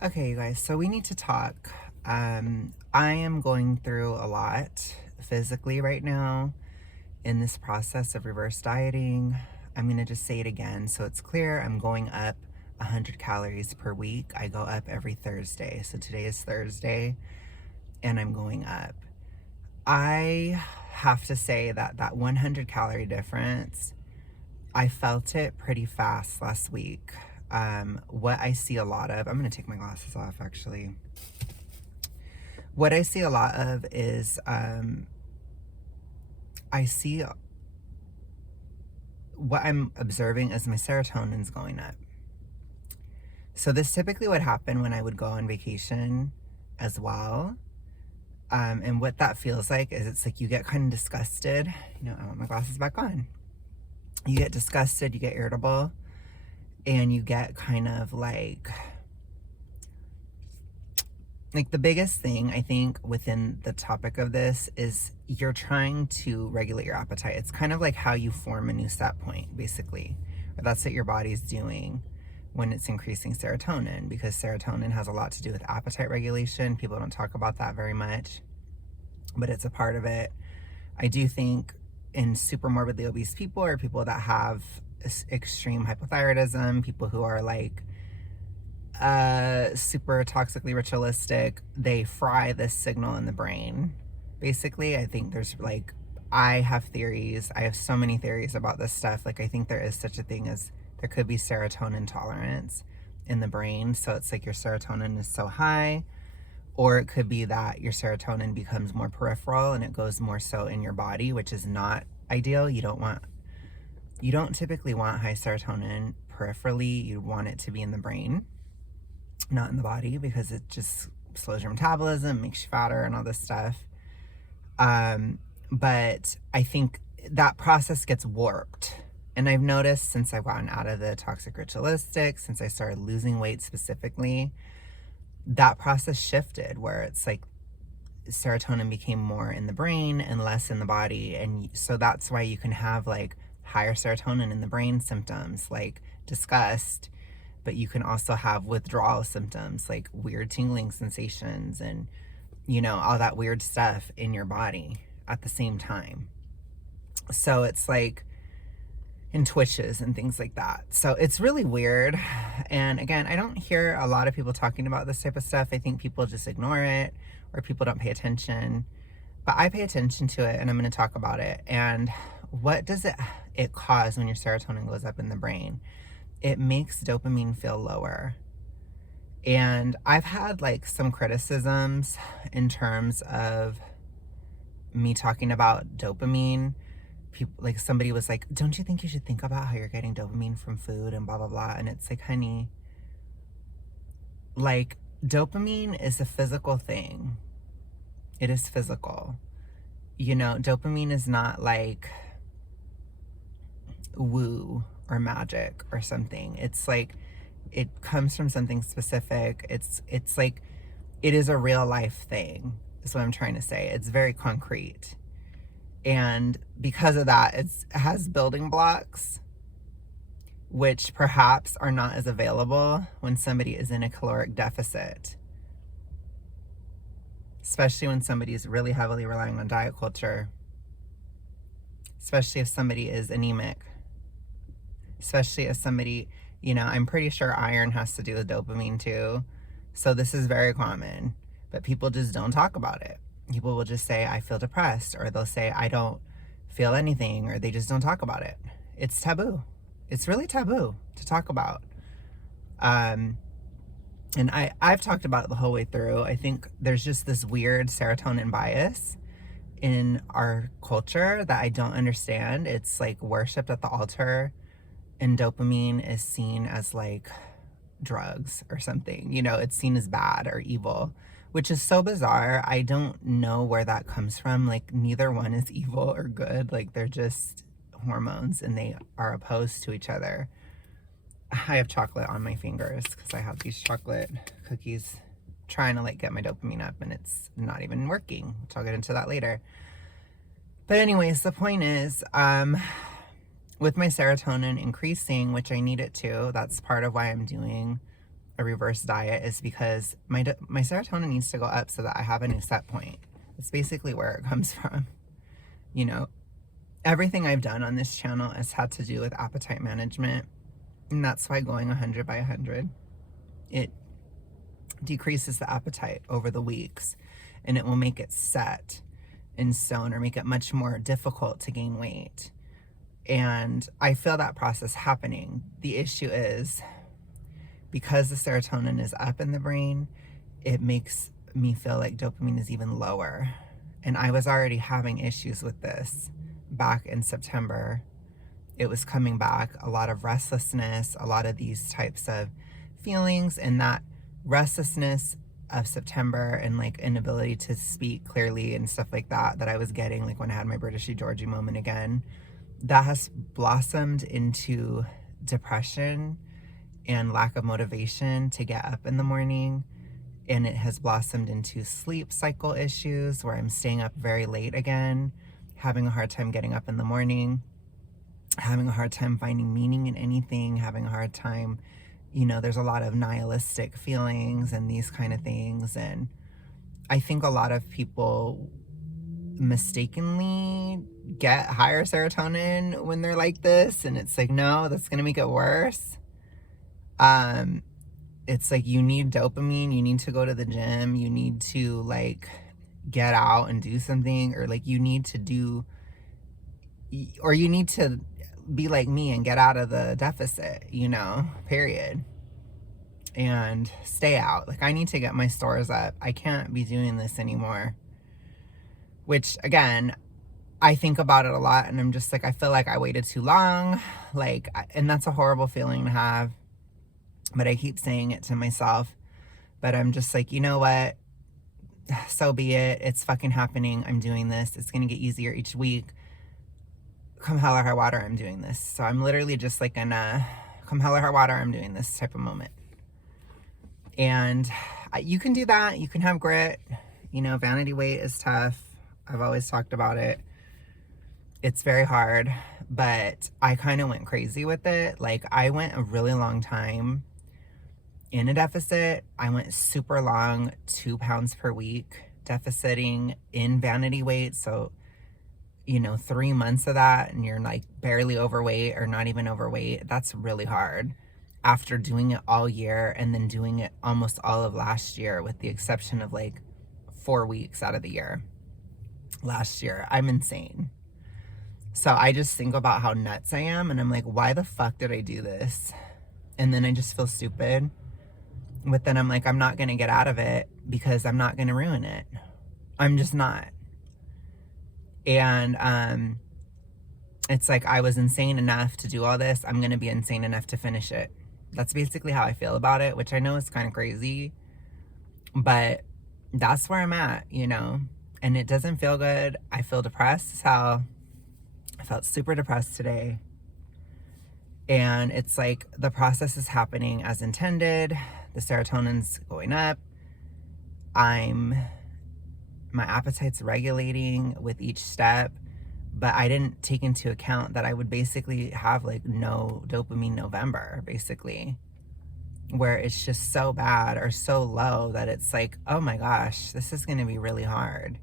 Okay, you guys, so we need to talk. I am going through a lot physically right now in this process of reverse dieting. I'm going to just say it again so it's clear. I'm going up 100 calories per week. I go up every Thursday. So today is Thursday and I'm going up. I have to say that 100 calorie difference, I felt it pretty fast last week. What I see a lot of, I'm going to take my glasses off actually. What I see a lot of is I see what I'm observing is my serotonin's going up. So this typically would happen when I would go on vacation as well. And what that feels like is it's like you get kind of disgusted. I want my glasses back on. You get disgusted, you get irritable, and you get kind of like the biggest thing I think within the topic of this is you're trying to regulate your appetite. It's kind of like how you form a new set point, basically. Or that's what your body's doing when it's increasing serotonin, because serotonin has a lot to do with appetite regulation. People don't talk about that very much, but it's a part of it. I do think in super morbidly obese people or people that have extreme hypothyroidism, people who are like super toxically ritualistic, they fry this signal in the brain. Basically, I think there's I have theories. I have so many theories about this stuff. I think there is such a thing as there could be serotonin tolerance in the brain. So it's like your serotonin is so high, or it could be that your serotonin becomes more peripheral and it goes more so in your body, which is not ideal. You don't typically want high serotonin peripherally. You want it to be in the brain, not in the body, because it just slows your metabolism, makes you fatter and all this stuff. But I think that process gets warped. And I've noticed since I've gotten out of the toxic ritualistic, since I started losing weight specifically, that process shifted where it's like serotonin became more in the brain and less in the body. And so that's why you can have higher serotonin in the brain symptoms like disgust, but you can also have withdrawal symptoms like weird tingling sensations and all that weird stuff in your body at the same time. So it's in twitches and things like that. So it's really weird. And again, I don't hear a lot of people talking about this type of stuff. I think people just ignore it or people don't pay attention. But I pay attention to it and I'm going to talk about it. And what does it cause when your serotonin goes up in the brain? It makes dopamine feel lower. And I've had some criticisms in terms of me talking about dopamine. People, somebody was like, don't you think you should think about how you're getting dopamine from food and blah, blah, blah. And it's like, honey, dopamine is a physical thing. It is physical. Dopamine is not woo or magic or something. It's it comes from something specific. It's it is a real life thing, is what I'm trying to say. It's very concrete. And because of that, it has building blocks, which perhaps are not as available when somebody is in a caloric deficit, especially when somebody is really heavily relying on diet culture, especially if somebody is anemic, especially if somebody, I'm pretty sure iron has to do with dopamine too. So this is very common, but people just don't talk about it. People will just say, I feel depressed, or they'll say, I don't feel anything, or they just don't talk about it. It's taboo. It's really taboo to talk about. And I've talked about it the whole way through. I think there's just this weird serotonin bias in our culture that I don't understand. It's worshipped at the altar, and dopamine is seen as drugs or something. It's seen as bad or evil, which is so bizarre. I don't know where that comes from. Neither one is evil or good. They're just hormones and they are opposed to each other. I have chocolate on my fingers because I have these chocolate cookies trying to get my dopamine up and it's not even working, which I'll get into that later. But anyways, the point is, with my serotonin increasing, which I need it to, that's part of why I'm doing a reverse diet is because my serotonin needs to go up so that I have a new set point. It's basically where it comes from. You know, everything I've done on this channel has had to do with appetite management. And that's why going 100 by 100, it decreases the appetite over the weeks, and it will make it set in stone or make it much more difficult to gain weight. And I feel that process happening. The issue is because the serotonin is up in the brain, it makes me feel like dopamine is even lower. And I was already having issues with this back in September. It was coming back, a lot of restlessness, a lot of these types of feelings, and that restlessness of September and like inability to speak clearly and stuff like that I was getting, like when I had my Britishy Georgie moment again, that has blossomed into depression and lack of motivation to get up in the morning. And it has blossomed into sleep cycle issues where I'm staying up very late again, having a hard time getting up in the morning, having a hard time finding meaning in anything, having a hard time, you know, there's a lot of nihilistic feelings and these kind of things. And I think a lot of people mistakenly get higher serotonin when they're like this. And it's like, no, that's going to make it worse. It's like you need dopamine, you need to go to the gym, you need to like get out and do something, or like you need to do, or you need to be like me and get out of the deficit, you know, period. And stay out. Like I need to get my stores up. I can't be doing this anymore. Which again, I think about it a lot and I'm just like, I feel like I waited too long. Like, and that's a horrible feeling to have. But I keep saying it to myself. But I'm just like, you know what? So be it. It's fucking happening. I'm doing this. It's going to get easier each week. Come hell or high water, I'm doing this. So I'm literally just like in a come hell or high water, I'm doing this type of moment. And you can do that. You can have grit. You know, vanity weight is tough. I've always talked about it. It's very hard. But I kind of went crazy with it. Like I went a really long time in a deficit. I went super long, 2 pounds per week deficiting in vanity weight. So, you know, 3 months of that and you're like barely overweight or not even overweight. That's really hard after doing it all year and then doing it almost all of last year with the exception of like 4 weeks out of the year. Last year, I'm insane. So I just think about how nuts I am and I'm like, why the fuck did I do this? And then I just feel stupid. But then I'm like, I'm not going to get out of it because I'm not going to ruin it. I'm just not. And it's like I was insane enough to do all this. I'm going to be insane enough to finish it. That's basically how I feel about it, which I know is kind of crazy. But that's where I'm at, you know. And it doesn't feel good. I feel depressed as hell. I felt super depressed today. And it's like the process is happening as intended. The serotonin's going up. My appetite's regulating with each step. But I didn't take into account that I would basically have like no dopamine November, basically. Where it's just so bad or so low that it's like, oh my gosh, this is going to be really hard.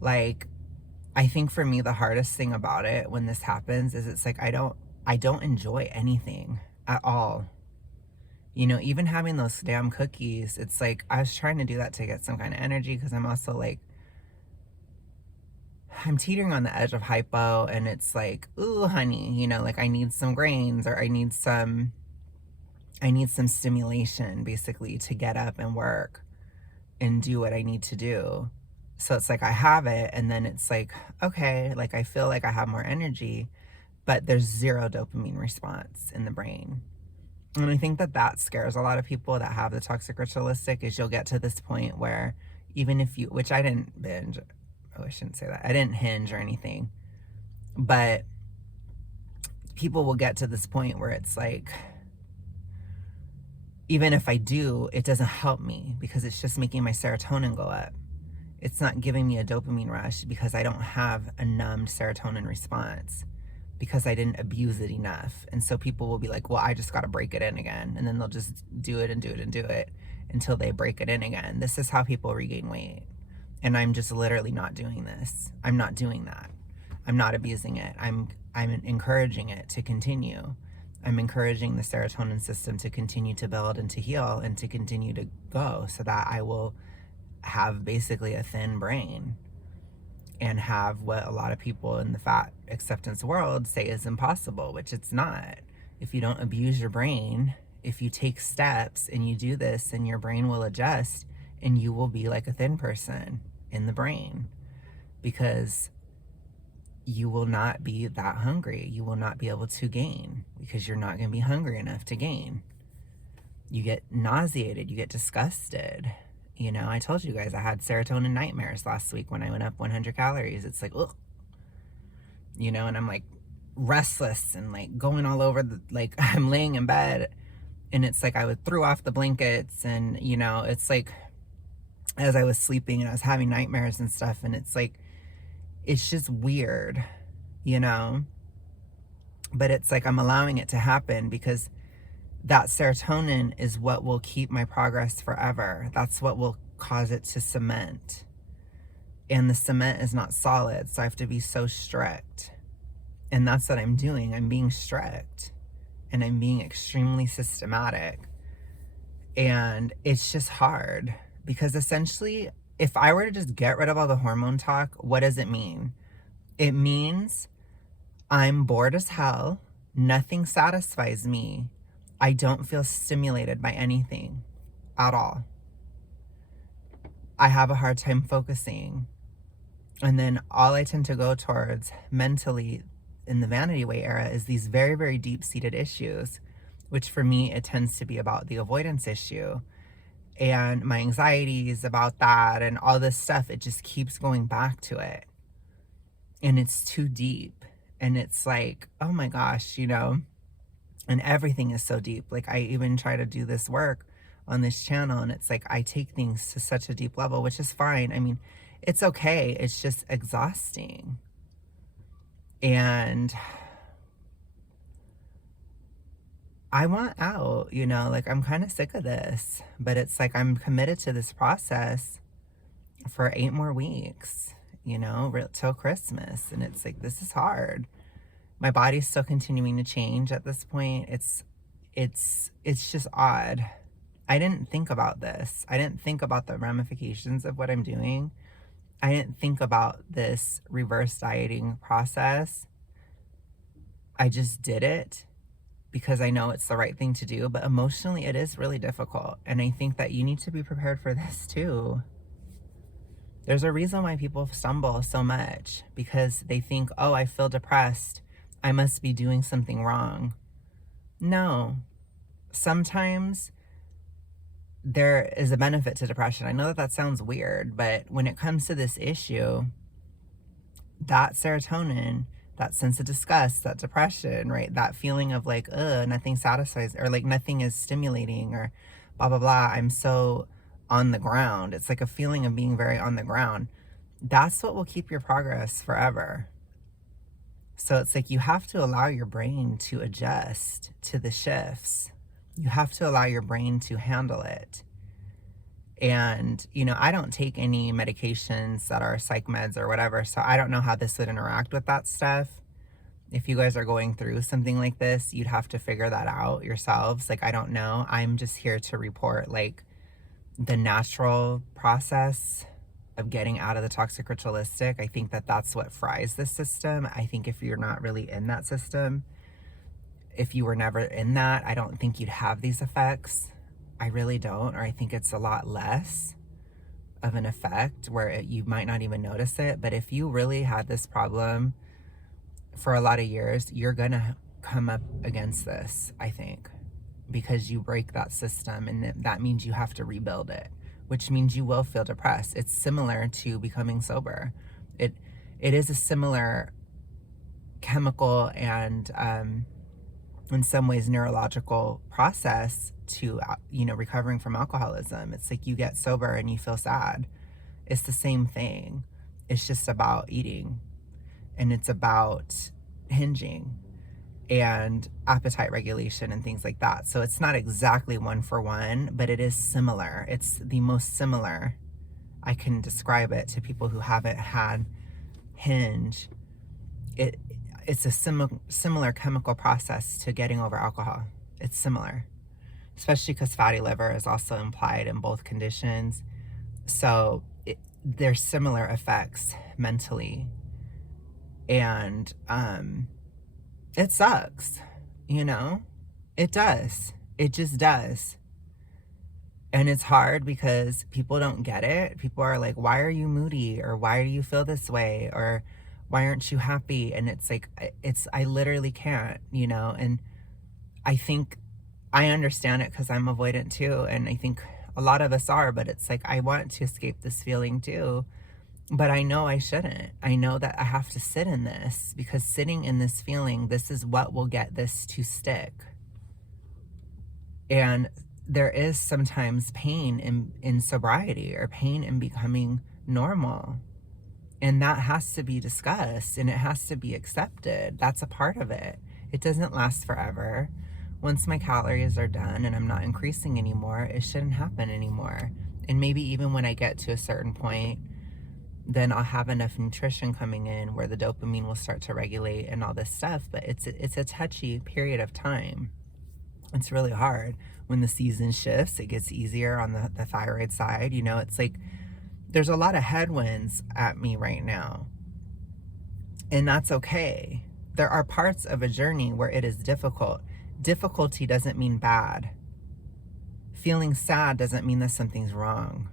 Like, I think for me, the hardest thing about it when this happens is it's like, I don't enjoy anything at all. You know, even having those damn cookies, it's like, I was trying to do that to get some kind of energy because I'm also like, I'm teetering on the edge of hypo and it's like, ooh, honey, you know, like I need some grains or I need some stimulation basically to get up and work and do what I need to do. So it's like I have it and then it's like, okay, like I feel like I have more energy, but there's zero dopamine response in the brain. And I think that scares a lot of people that have the toxic ritualistic is you'll get to this point where even if you, which I didn't binge, oh, I shouldn't say that. I didn't hinge or anything, but people will get to this point where it's like, even if I do, it doesn't help me because it's just making my serotonin go up. It's not giving me a dopamine rush because I don't have a numbed serotonin response. because I didn't abuse it enough. And so people will be like, well, I just got to break it in again. And then they'll just do it and do it and do it until they break it in again. This is how people regain weight. And I'm just literally not doing this. I'm not doing that. I'm not abusing it. I'm encouraging it to continue. I'm encouraging the serotonin system to continue to build and to heal and to continue to go, so that I will have basically a thin brain and have what a lot of people in the fat acceptance world say is impossible, which it's not. If you don't abuse your brain, if you take steps and you do this, and your brain will adjust, and you will be like a thin person in the brain, because you will not be that hungry. You will not be able to gain because you're not going to be hungry enough to gain. You get nauseated, you get disgusted. You know, I told you guys I had serotonin nightmares last week when I went up 100 calories. It's like, ugh. You know, and I'm like restless and like going all over like I'm laying in bed, and it's like I would throw off the blankets, and you know, it's like as I was sleeping and I was having nightmares and stuff, and it's like, it's just weird, you know, but it's like I'm allowing it to happen because that serotonin is what will keep my progress forever. That's what will cause it to cement. And the cement is not solid, so I have to be so strict. And that's what I'm doing. I'm being strict. And I'm being extremely systematic. And it's just hard. Because essentially, if I were to just get rid of all the hormone talk, what does it mean? It means I'm bored as hell. Nothing satisfies me. I don't feel stimulated by anything at all. I have a hard time focusing. And then all I tend to go towards mentally in the vanity weight era is these very, very deep-seated issues, which for me, it tends to be about the avoidance issue. And my anxieties about that and all this stuff, it just keeps going back to it. And it's too deep. And it's like, oh my gosh, you know, and everything is so deep. Like I even try to do this work on this channel, and it's like I take things to such a deep level, which is fine. I mean, it's okay. It's just exhausting. And I want out, you know, like I'm kind of sick of this, but it's like I'm committed to this process for 8 more weeks, you know, till Christmas. And it's like, this is hard. My body's still continuing to change at this point. It's just odd. I didn't think about this. I didn't think about the ramifications of what I'm doing. I didn't think about this reverse dieting process. I just did it because I know it's the right thing to do, but emotionally it is really difficult. And I think that you need to be prepared for this too. There's a reason why people stumble so much, because they think, oh, I feel depressed, I must be doing something wrong. No. Sometimes there is a benefit to depression. I know that that sounds weird, but when it comes to this issue, that serotonin, that sense of disgust, that depression, right? That feeling of like, nothing satisfies, or like nothing is stimulating, or blah, blah, blah. I'm so on the ground. It's like a feeling of being very on the ground. That's what will keep your progress forever. So it's like you have to allow your brain to adjust to the shifts. You have to allow your brain to handle it. And, you know, I don't take any medications that are psych meds or whatever, so I don't know how this would interact with that stuff. If you guys are going through something like this, you'd have to figure that out yourselves. Like, I don't know. I'm just here to report, like, the natural process of getting out of the toxic ritualistic. I think that that's what fries this system. I think if you're not really in that system, if you were never in that, I don't think you'd have these effects. I really don't. Or I think it's a lot less of an effect where you might not even notice it. But if you really had this problem for a lot of years, you're going to come up against this, I think, because you break that system, and that means you have to rebuild it, which means you will feel depressed. It's similar to becoming sober. It is a similar chemical and in some ways neurological process to, you know, recovering from alcoholism. It's like you get sober and you feel sad. It's the same thing. It's just about eating, and it's about hinging and appetite regulation and things like that. So it's not exactly one for one, but it is similar. It's the most similar I can describe it to people who haven't had hinge. It's a similar chemical process to getting over alcohol. It's similar, especially because fatty liver is also implied in both conditions. So there's similar effects mentally. And it sucks, you know? It does. It just does. And it's hard because people don't get it. People are like, why are you moody? Or why do you feel this way? Or why aren't you happy? And it's like, I literally can't, you know? And I think I understand it because I'm avoidant too. And I think a lot of us are, but it's like, I want to escape this feeling too. But I know I shouldn't. I know that I have to sit in this, because sitting in this feeling, this is what will get this to stick. And there is sometimes pain in sobriety, or pain in becoming normal. And that has to be discussed, and it has to be accepted. That's a part of it. It doesn't last forever. Once my calories are done and I'm not increasing anymore, it shouldn't happen anymore. And maybe even when I get to a certain point, then I'll have enough nutrition coming in where the dopamine will start to regulate and all this stuff. But it's a touchy period of time. It's really hard. When the season shifts, it gets easier on the thyroid side. You know, it's like there's a lot of headwinds at me right now. And that's okay. There are parts of a journey where it is difficult. Difficulty doesn't mean bad. Feeling sad doesn't mean that something's wrong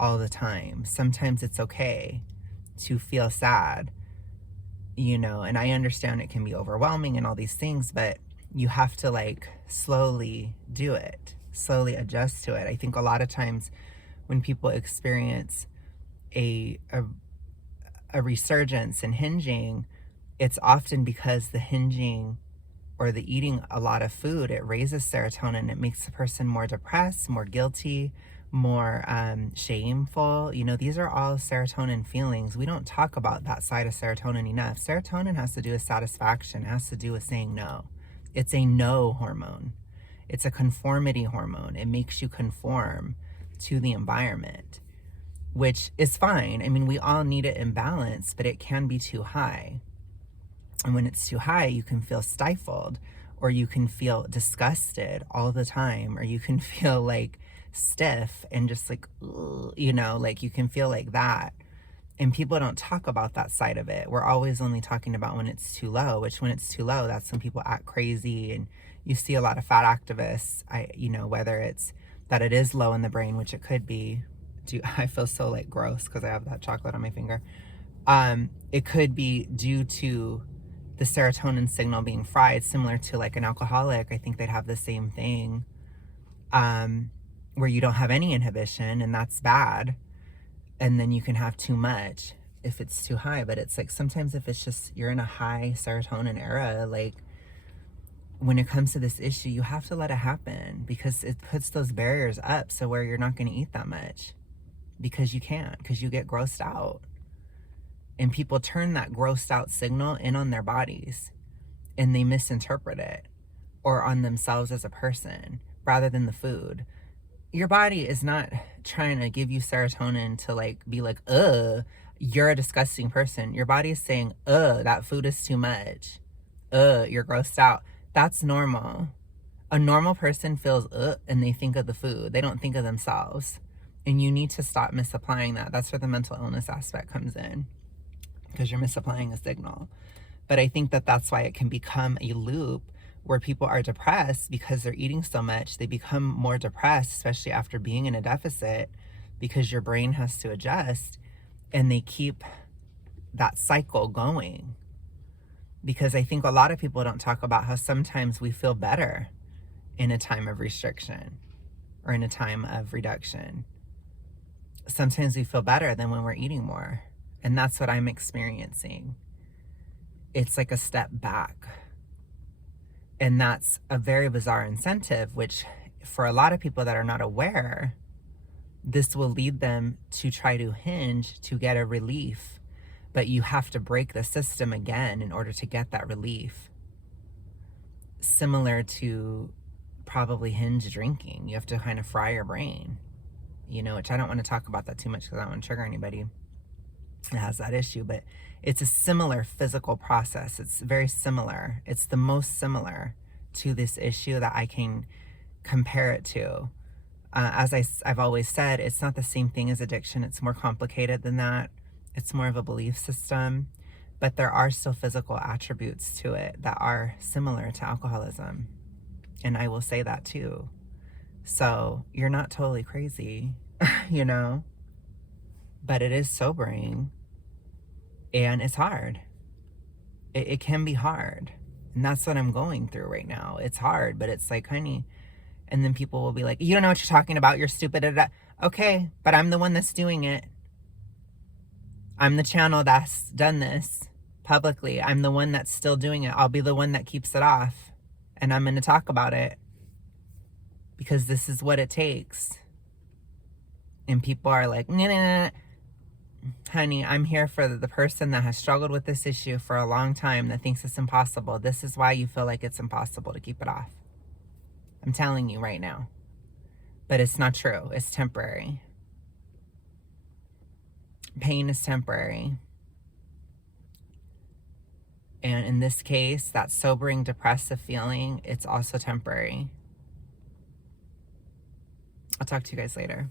all the time. Sometimes it's okay to feel sad, you know, and I understand it can be overwhelming and all these things, but you have to like slowly do it, slowly adjust to it. I think a lot of times when people experience a resurgence in hinging, it's often because the hinging or the eating a lot of food, it raises serotonin. It makes the person more depressed, more guilty, more shameful. You know, these are all serotonin feelings. We don't talk about that side of serotonin enough. Serotonin has to do with satisfaction, it has to do with saying no. It's a no hormone. It's a conformity hormone. It makes you conform to the environment, which is fine. I mean, we all need it in balance, but it can be too high. And when it's too high, you can feel stifled, or you can feel disgusted all the time, or you can feel like stiff and just like, you know, like you can feel like that. And people don't talk about that side of it. We're always only talking about when it's too low, which when it's too low, that's when people act crazy. And you see a lot of fat activists, you know, whether it's that it is low in the brain, which it could be. I feel so like gross because I have that chocolate on my finger. It could be due to the serotonin signal being fried, similar to like an alcoholic. I think they'd have the same thing, where you don't have any inhibition, and that's bad. And then you can have too much if it's too high. But it's like sometimes if it's just you're in a high serotonin era, like when it comes to this issue, you have to let it happen, because it puts those barriers up, so where you're not going to eat that much because you can't, because you get grossed out. And people turn that grossed out signal in on their bodies, and they misinterpret it, or on themselves as a person rather than the food. Your body is not trying to give you serotonin to like be like, you're a disgusting person. Your body is saying, that food is too much. You're grossed out. That's normal. A normal person feels and they think of the food. They don't think of themselves. And you need to stop misapplying that. That's where the mental illness aspect comes in, because you're misapplying a signal. But I think that that's why it can become a loop where people are depressed because they're eating so much. They become more depressed, especially after being in a deficit, because your brain has to adjust, and they keep that cycle going. Because I think a lot of people don't talk about how sometimes we feel better in a time of restriction or in a time of reduction. Sometimes we feel better than when we're eating more. And that's what I'm experiencing. It's like a step back. And that's a very bizarre incentive, which for a lot of people that are not this will lead them to try to hinge to get a relief. But you have to break the system again in order to get that relief. Similar to probably hinge drinking. You have to kind of fry your brain, which I don't want to talk about that too much because I don't want to trigger anybody that has that issue, but it's a similar physical process. It's very similar. It's the most similar to this issue that I can compare it to. As I've always said, it's not the same thing as addiction. It's more complicated than that. It's more of a belief system, but there are still physical attributes to it that are similar to alcoholism. And I will say that too. So you're not totally crazy, but it is sobering and it's hard. It can be hard. And that's what I'm going through right now. It's hard, but it's like, honey, and then people will be like, you don't know what you're talking about. You're stupid. Okay, but I'm the one that's doing it. I'm the channel that's done this publicly. I'm the one that's still doing it. I'll be the one that keeps it off. And I'm going to talk about it because this is what it takes. And people are like, nah, nah, nah. Honey, I'm here for the person that has struggled with this issue for a long time that thinks it's impossible. This is why you feel like it's impossible to keep it off. I'm telling you right now. But it's not true. It's temporary. Pain is temporary. And in this case, that sobering, depressive feeling, it's also temporary. I'll talk to you guys later.